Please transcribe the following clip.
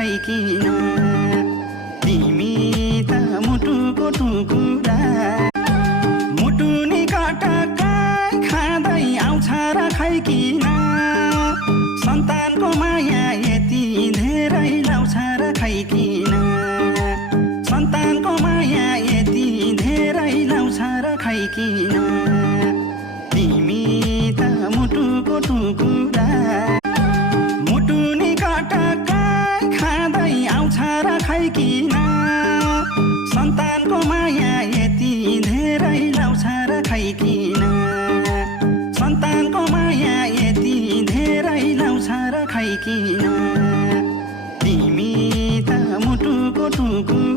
खाइकिन तिमी त मुटुको टुकुरा मुटु नि कटकाई खाँदै आउँछ र खाइकिन सन्तानको माया यति धेरै लाउँछ र खाइकिन सन्तानको माया यति धेरै लाउँछ र खाइकिन तिमी त मुटुको टुकुरा मुटु नि कटकाई खाँदै आउँछ र खाइकिन सन्तानको माया यति धेरै लाउँछ र खाइकिन सन्तानको माया यति धेरै लाउँछ र खाइकिन तिमी त मुटुको टुकुरा